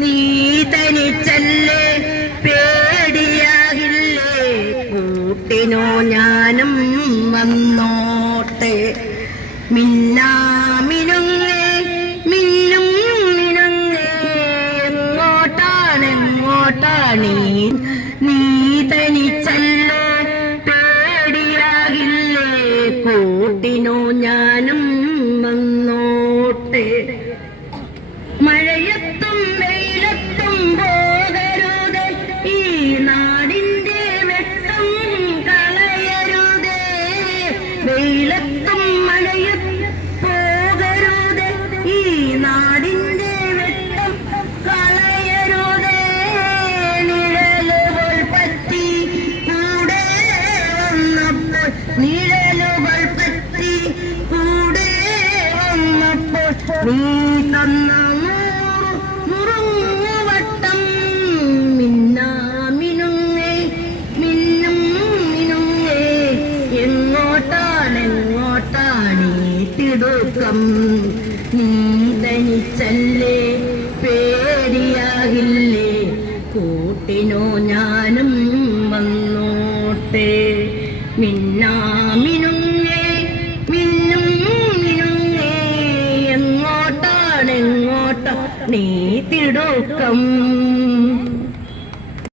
നീ തനിച്ചല്ലേ പേടിയാകില്ലേ? കൂട്ടിനോ ഞാനും വന്നോട്ടെ. മിന്നാമിനുങ്ങേ മിന്നും എങ്ങോട്ടാണ് എങ്ങോട്ടാണ് നീ തനിച്ചല്ലേ പേടിയാകില്ലേ? കൂട്ടിനോ ഞാനും വന്നോട്ടെ നാടിന്റെ വെട്ടം കളയരുതേ നിഴലുകൾ കൂടെ വന്നപ്പോൾ നിഴലുകൾ കൂടെ വന്നപ്പോൾ നീ തന്ന നൂറ് നുറുങ്ങുവട്ടം മിന്നാമിനുങ്ങേ മിന്നും മിനുങ്ങേ എങ്ങോട്ടാണ് തിടുക്കം? തനിച്ചല്ലേ പേടിയാകില്ലേ? കൂട്ടിനോ ഞാനും വന്നോട്ടെ. മിന്നാമിനുങ്ങേ മിന്നും മിനുങ്ങേ എങ്ങോട്ടാണെങ്ങോട്ടാ നീ തിടുക്കം.